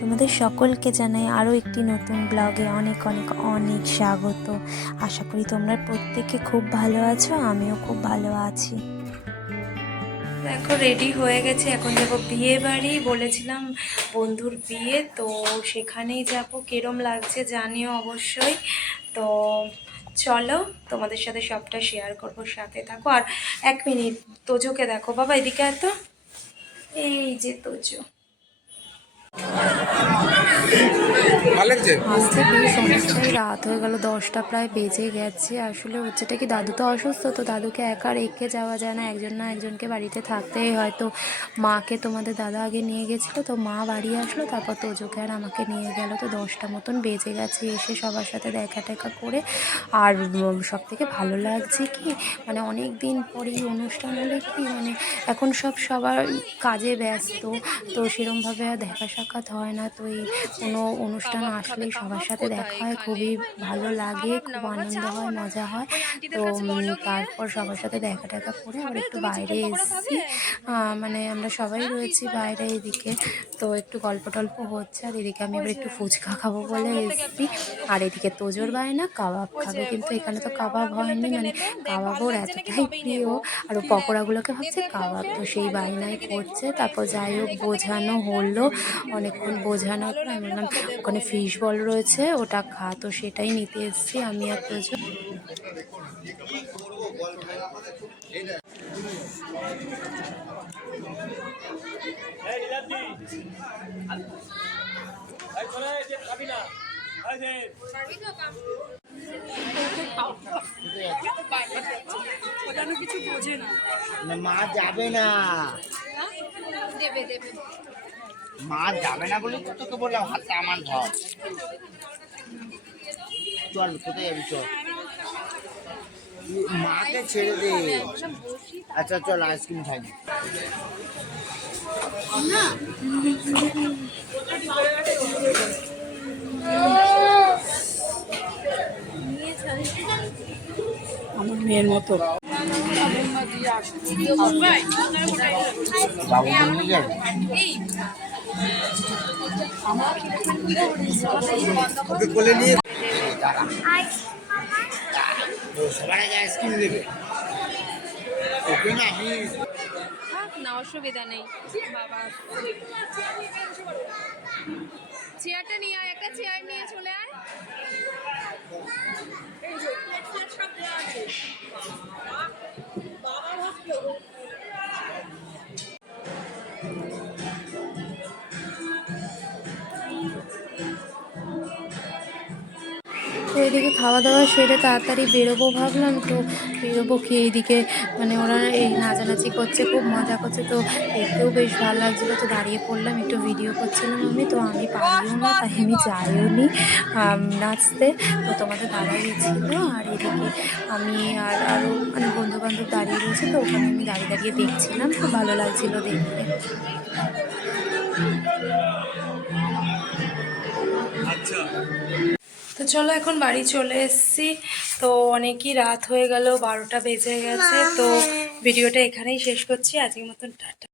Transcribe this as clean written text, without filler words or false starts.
তোমাদের সকলকে জানাই আরও একটি নতুন ব্লগে অনেক অনেক অনেক স্বাগত। আশা করি তোমরা প্রত্যেকে খুব ভালো আছো, আমিও খুব ভালো আছি। দেখো রেডি হয়ে গেছে, এখন যাবো বিয়ে বাড়ি। বলেছিলাম বন্ধুর বিয়ে, তো সেখানেই যাব। কিরম লাগছে জানিও অবশ্যই। তো চলো তোমাদের সাথে সবটা শেয়ার করবো, সাথে থাকো। আর এক মিনিট, তোজোকে দেখো বাবা, এদিকে এত, এই যে তোজো। আসতে বেশ অনেকটাই রাত হয়ে গেল, 10টা প্রায় বেজে গেছে। আসলে হচ্ছেটা কি, দাদু তো অসুস্থ, তো দাদুকে একা রেখে যাওয়া যায় না, একজন না একজনকে বাড়িতে থাকতেই হয়। তো মাকে তোমাদের দাদা আগে নিয়ে গেছিলো, তো মা বাড়ি আসলো, তারপর তোজোকে আর আমাকে নিয়ে গেল। তো 10টা মতন বেজে গেছে, এসে সবার সাথে দেখা টেকা করে। আর সব থেকে ভালো লাগছে কি, মানে অনেক দিন পরেই অনুষ্ঠান হলে কি, মানে এখন সবার কাজে ব্যস্ত, তো সেরমভাবে আর দেখা সাক্ষাৎ হয় না। তো এই কোনো অনুষ্ঠান আসলেই সবার সাথে দেখা হয়, খুবই ভালো লাগে, খুব আনন্দ হয়, মজা হয়। তো তারপর সবার সাথে দেখা টেকা করে আবার একটু বাইরে এসেছি। মানে আমরা সবাই রয়েছি বাইরে এদিকে, তো একটু গল্প টল্প হচ্ছে। আর এদিকে আমি এবার একটু ফুচকা খাবো বলে এসেছি। আর এদিকে তোজোর বায়না কাবাব খাবে, কিন্তু এখানে তো কাবাব হয়নি, মানে কাবাব ওর এতটাই প্রিয়, আর ও পকোড়াগুলোকে ভাবছে কাবাব, তো সেই বায়নাই করছে। তারপর যাই হোক বোঝানো হলো, অনেকক্ষণ বোঝানোর পর আমি বললাম ওখানে ফিশ বল রয়েছে, ওটা খা। তো সেটাই নিতে এসেছি আমি আর তোজো। কিছু বোঝে না, মা যাবে না, দেবে দেবে, মা যাবে না বলে তো তোকে বললাম হাতটা আমার ধর। চল কোথায় যাবি, চল মাকে ছেড়ে দে। আচ্ছা চল আইসক্রিম খাই। আমার মেয়ের মতো। বাবু নিয়ে যাবে, ওকে কোলে নিয়ে সবার আগে আইসক্রিম দেবে ওকে না। আমি না অসুবিধা নেই বাবা, চেয়ারটা নিয়ে আয়, একটা চেয়ার নিয়ে চলে আয়। তো এদিকে খাওয়া দাওয়া সেরে তাড়াতাড়ি বেরোবো ভাবলাম, তো বেরোবো কি, এইদিকে মানে ওরা এই নাচানাচি করছে, খুব মজা করছে, তো দেখতেও বেশ ভালো লাগছিলো। তো দাঁড়িয়ে পড়লাম, একটু ভিডিও করছিলাম আমি, তো আমি পারিও না, তাই আমি যাইও নি নাচতে। তো তোমাদের দাদা গেছিলো, আর এদিকে আমি আর আরও মানে বন্ধু বান্ধব দাঁড়িয়ে রয়েছে, তো ওখানে আমি দাঁড়িয়ে দাঁড়িয়ে দেখছিলাম, খুব ভালো লাগছিলো দেখতে। তো চলো এখন বাড়ি চলে এসেছি। তো অনেকই রাত হয়ে গেল, 12টা বেজে গেছে। তো ভিডিওটা এখানেই শেষ করছি, আজকের মতন টাটা।